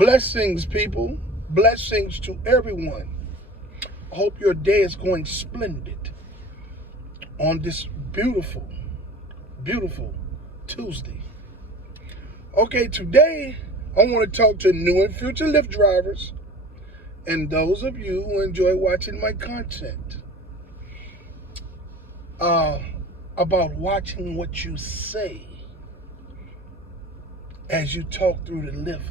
Blessings, people. Blessings to everyone. I hope your day is going splendid on this beautiful, beautiful Tuesday. Okay, today I want to talk to new and future Lyft drivers and those of you who enjoy watching my content about watching what you say as you talk through the Lyft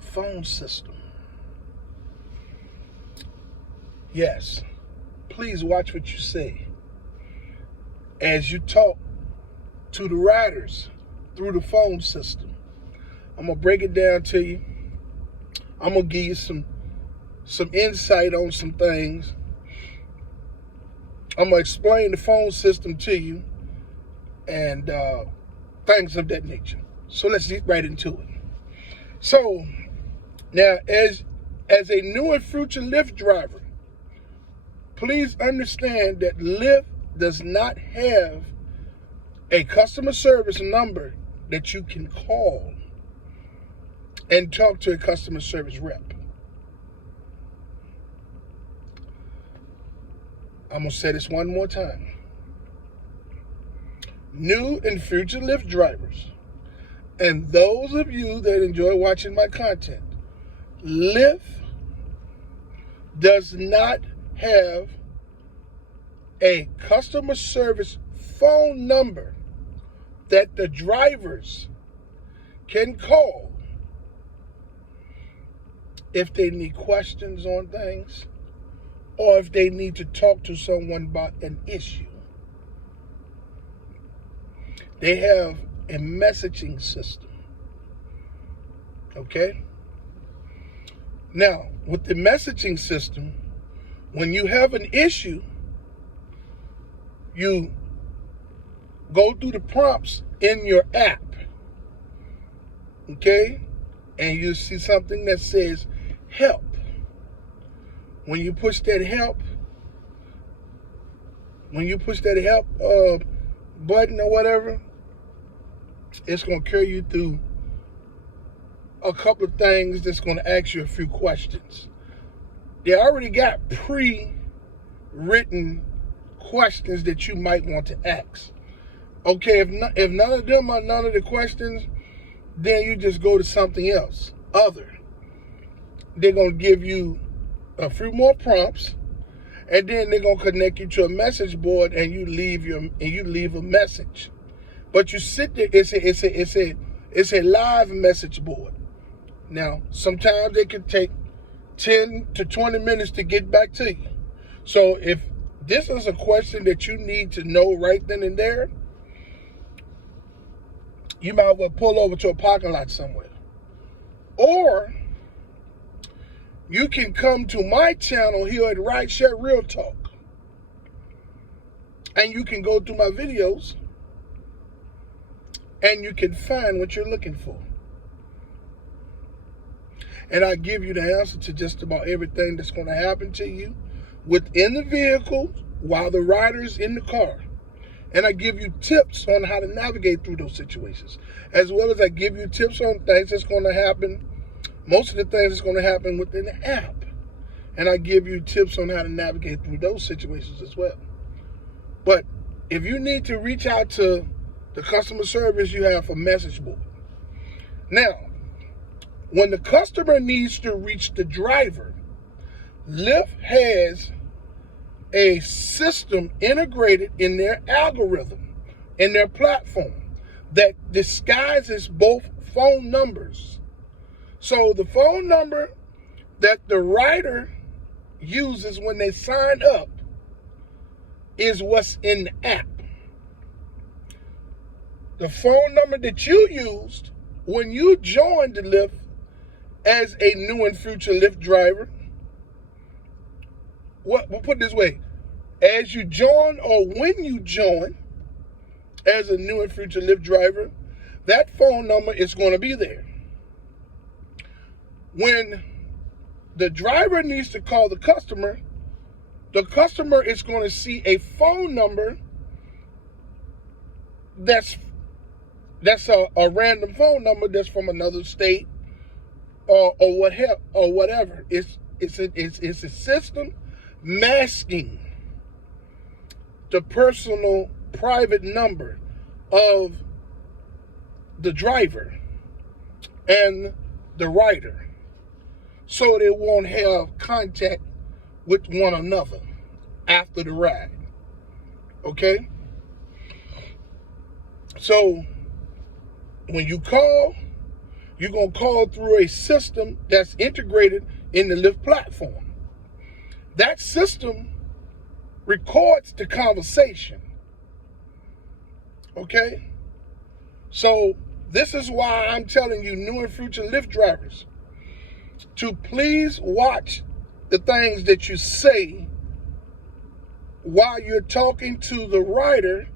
phone system. Yes, please watch what you say as you talk to the riders through the phone system. I'm going to break it down to you. I'm going to give you some insight on some things. I'm going to explain the phone system to you and things of that nature. So let's get right into it. So now, as a new and future Lyft driver, please understand that Lyft does not have a customer service number that you can call and talk to a customer service rep. I'm going to say this one more time. New and future Lyft drivers, and those of you that enjoy watching my content, Lyft does not have a customer service phone number that the drivers can call if they need questions on things or if they need to talk to someone about an issue. They have a messaging system. Okay? Now, with the messaging system, when you have an issue, you go through the prompts in your app, okay? And you see something that says help. When you push that help, button or whatever, it's going to carry you through a couple of things that's going to ask you a few questions. They already got pre-written questions that you might want to ask. Okay, if none of them are none of the questions, then you just go to something else, other. They're going to give you a few more prompts, and then they're going to connect you to a message board, and you leave a message. But you sit there, it's a live message board. Now, sometimes it can take 10 to 20 minutes to get back to you. So if this is a question that you need to know right then and there, you might well pull over to a parking lot somewhere. Or you can come to my channel here at Rideshare RealTalk, and you can go through my videos and you can find what you're looking for. And I give you the answer to just about everything that's going to happen to you within the vehicle while the rider's in the car. And I give you tips on how to navigate through those situations, as well as I give you tips on things that's going to happen, most of the things that's going to happen within the app. And I give you tips on how to navigate through those situations as well. But if you need to reach out to the customer service, you have a message board. Now, when the customer needs to reach the driver, Lyft has a system integrated in their algorithm, in their platform, that disguises both phone numbers. So the phone number that the rider uses when they sign up is what's in the app. The phone number that you used when you joined the Lyft as a new and future Lyft driver, we'll put it this way, as you join or when you join as a new and future Lyft driver, that phone number is going to be there. When the driver needs to call the customer is going to see a phone number that's a random phone number that's from another state or whatever. It's a system masking the personal private number of the driver and the rider, so they won't have contact with one another after the ride. Okay? So when you call, you're going to call through a system that's integrated in the LYFT platform. That system records the conversation. Okay? So this is why I'm telling you, new and future LYFT drivers, to please watch the things that you say while you're talking to the rider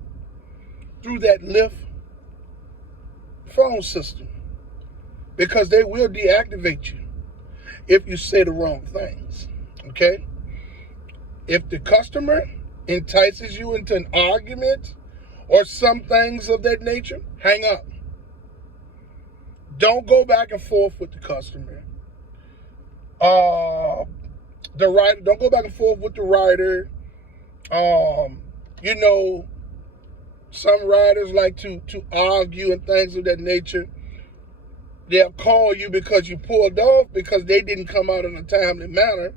through that LYFT phone system, because they will deactivate you if you say the wrong things. Okay? If the customer entices you into an argument or some things of that nature, hang up. Don't go back and forth with the customer. The rider, don't go back and forth with the rider. You know, some riders like to argue and things of that nature. They'll call you because you pulled off because they didn't come out in a timely manner.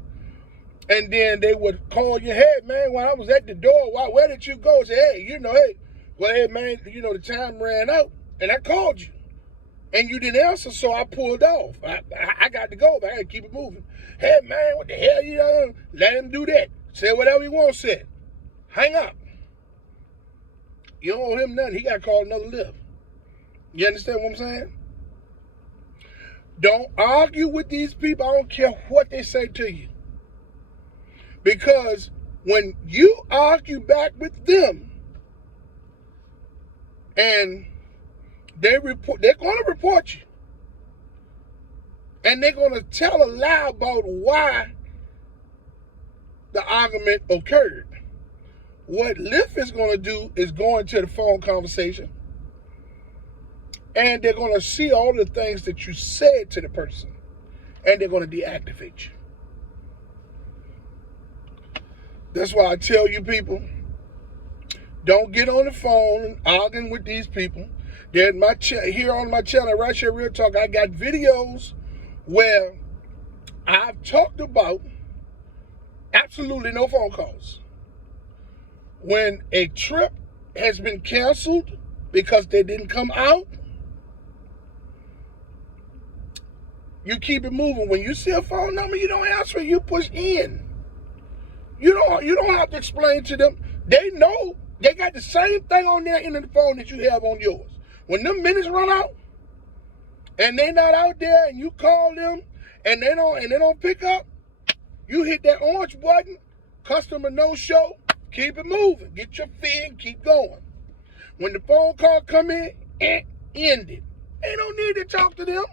And then they would call you, hey, man, when I was at the door, where did you go? Say, hey, hey, man, the time ran out, and I called you. And you didn't answer, so I pulled off. I got to go, but I got to keep it moving. Hey, man, what the hell you done? Let him do that. Say whatever he wants to say. Hang up. You don't owe him nothing. He got to call another LYFT. You understand what I'm saying? Don't argue with these people. I don't care what they say to you. Because when you argue back with them, and they're going to report you. And they're going to tell a lie about why the argument occurred. What LYFT is going to do is go into the phone conversation, and they're going to see all the things that you said to the person, and they're going to deactivate you. That's why I tell you people, don't get on the phone and arguing with these people. Here on my channel, Rideshare RealTalk, I got videos where I've talked about absolutely no phone calls. When a trip has been canceled because they didn't come out, you keep it moving. When you see a phone number, you don't answer it, you push in. You don't have to explain to them. They know. They got the same thing on their end of the phone that you have on yours. When them minutes run out and they not out there and you call them and they don't pick up, you hit that orange button, customer no show, keep it moving. Get your fee and keep going. When the phone call come in, end it. Ain't no need to talk to them.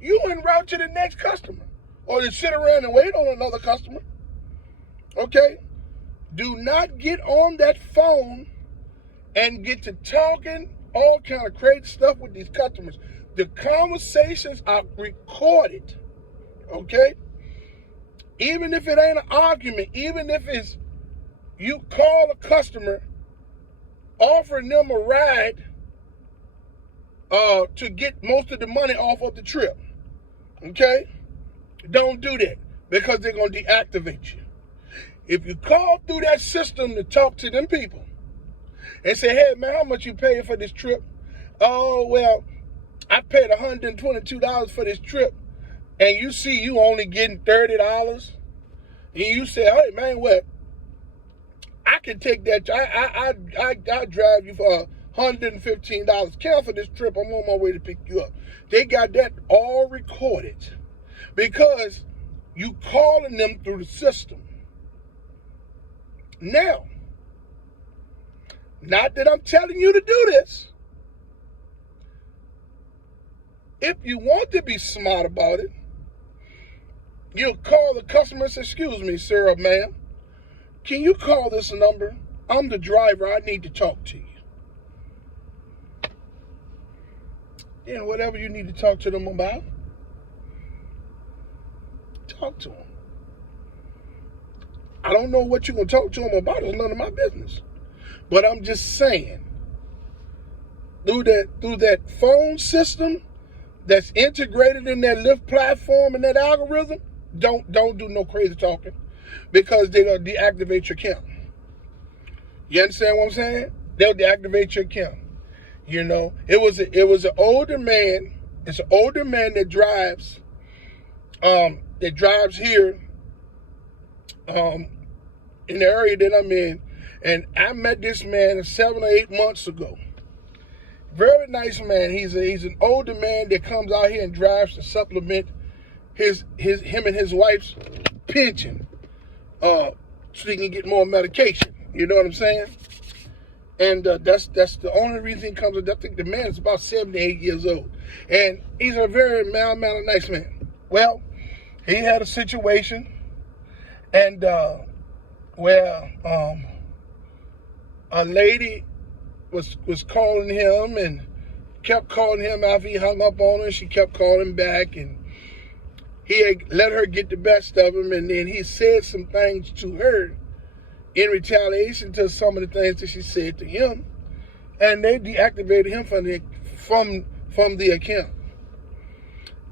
You en route to the next customer, or to sit around and wait on another customer. Okay? Do not get on that phone and get to talking all kind of crazy stuff with these customers. The conversations are recorded. Okay? Even if it ain't an argument, even if it's you call a customer offering them a ride to get most of the money off of the trip. Okay? Don't do that, because they're going to deactivate you. If you call through that system to talk to them people and say, hey, man, how much you paying for this trip? Oh, well, I paid $122 for this trip, and you see you only getting $30, and you say, hey, man, well, I can take that. I drive you for $115. Cancel this trip. I'm on my way to pick you up. They got that all recorded because you calling them through the system. Now, not that I'm telling you to do this. If you want to be smart about it, you'll call the customer and say, excuse me, sir or ma'am, can you call this number? I'm the driver. I need to talk to you. Then whatever you need to talk to them about, talk to him. I don't know what you're going to talk to him about. It's none of my business. But I'm just saying, through that phone system that's integrated in that LYFT platform and that algorithm, don't do no crazy talking, because they're going to deactivate your account. You understand what I'm saying? They'll deactivate your account. You know, it was an older man. It's an older man that drives here in the area that I'm in, and I met this man 7 or 8 months ago. Very nice man. He's an older man that comes out here and drives to supplement him and his wife's pension, so he can get more medication. You know what I'm saying? And that's the only reason he comes. I think the man is about 78 years old, and he's a very mild, nice man. Well, he had a situation, and where a lady was calling him and kept calling him after he hung up on her. She kept calling back, and he had let her get the best of him, and then he said some things to her in retaliation to some of the things that she said to him, and they deactivated him from the account.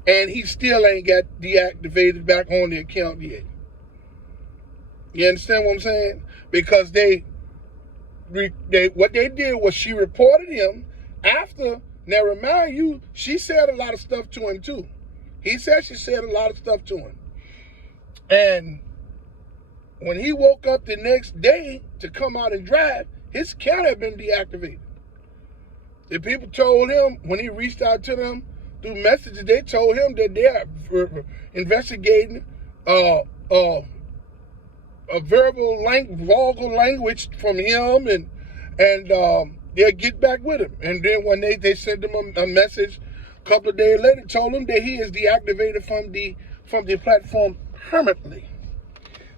And he still ain't got deactivated back on the account yet. You understand what I'm saying? Because what they did was she reported him after. Now remind you, she said a lot of stuff to him too. He said she said a lot of stuff to him. And when he woke up the next day to come out and drive, his account had been deactivated. The people told him, when he reached out to them through messages, they told him that they are investigating a vulgar language from him, and they'll get back with him. And then when they sent him a message a couple of days later, told him that he is deactivated from the platform permanently.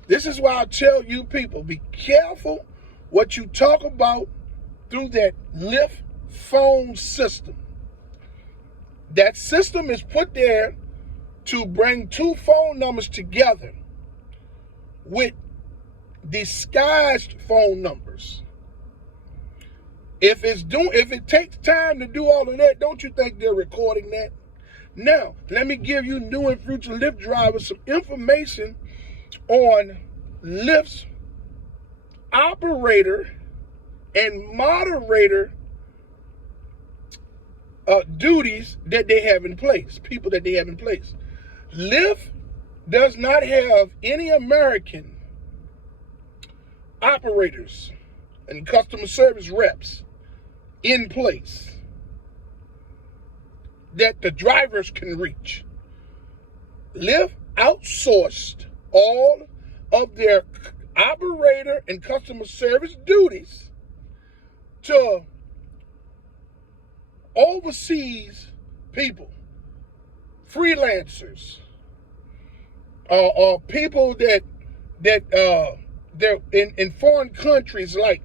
This is why I tell you people, be careful what you talk about through that LYFT phone system. That system is put there to bring two phone numbers together with disguised phone numbers. If it takes time to do all of that, don't you think they're recording that? Now, let me give you new and future LYFT drivers some information on LYFT's operator and moderator duties that they have in place, people that they have in place. LYFT does not have any American operators and customer service reps in place that the drivers can reach. LYFT outsourced all of their operator and customer service duties to overseas people, freelancers, people that they're in foreign countries like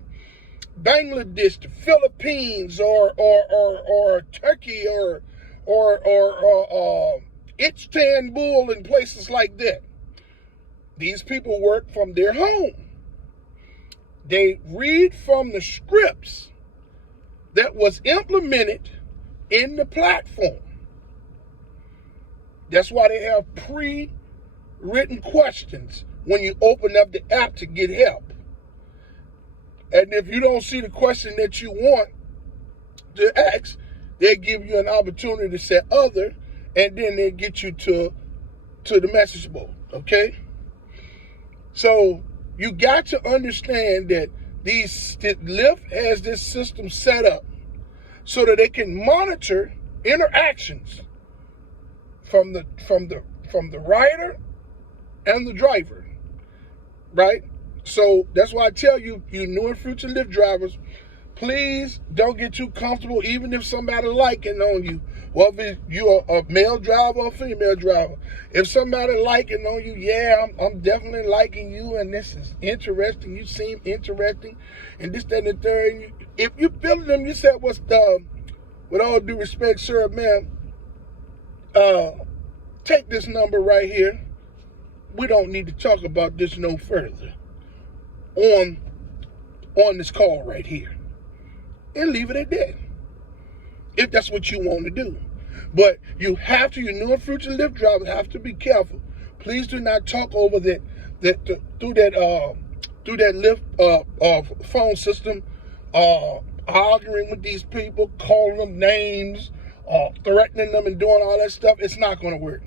Bangladesh, the Philippines, or Turkey, or Istanbul, and places like that. These people work from their home. They read from the scripts that was implemented in the platform. That's why they have pre-written questions when you open up the app to get help. And if you don't see the question that you want to ask, they give you an opportunity to say other, and then they get you to the message board, okay? So you got to understand that LYFT has this system set up so that they can monitor interactions from the rider and the driver, right? So that's why I tell you, you new and future LYFT drivers, please don't get too comfortable, even if somebody liking on you. Well, if you're a male driver or a female driver, if somebody liking on you, yeah, I'm definitely liking you, and this is interesting. You seem interesting, and this, that, and the third. If you feeling them, you said, with all due respect, sir, ma'am, take this number right here, we don't need to talk about this no further on this call right here. And leave it at that. If that's what you want to do. But you have to, your future Lyft drivers have to be careful. Please do not talk over through that Lyft phone system, arguing with these people, calling them names, threatening them and doing all that stuff. It's not going to work.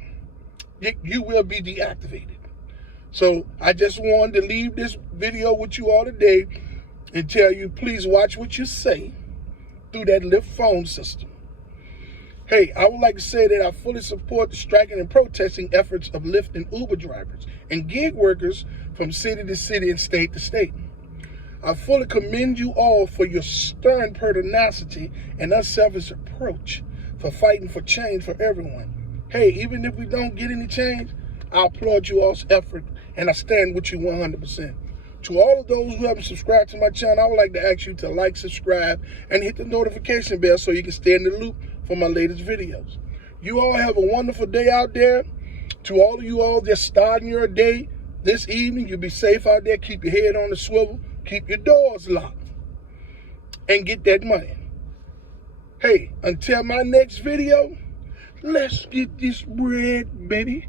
You will be deactivated. So I just wanted to leave this video with you all today and tell you, please watch what you say through that Lyft phone system. Hey, I would like to say that I fully support the striking and protesting efforts of Lyft and Uber drivers and gig workers from city to city and state to state. I fully commend you all for your stern pertinacity and unselfish approach for fighting for change for everyone. Hey, even if we don't get any change, I applaud you all's effort and I stand with you 100%. To all of those who haven't subscribed to my channel, I would like to ask you to like, subscribe, and hit the notification bell so you can stay in the loop for my latest videos. You all have a wonderful day out there. To all of you all just starting your day this evening, you be safe out there. Keep your head on the swivel. Keep your doors locked. And get that money. Hey, until my next video, let's get this bread, baby.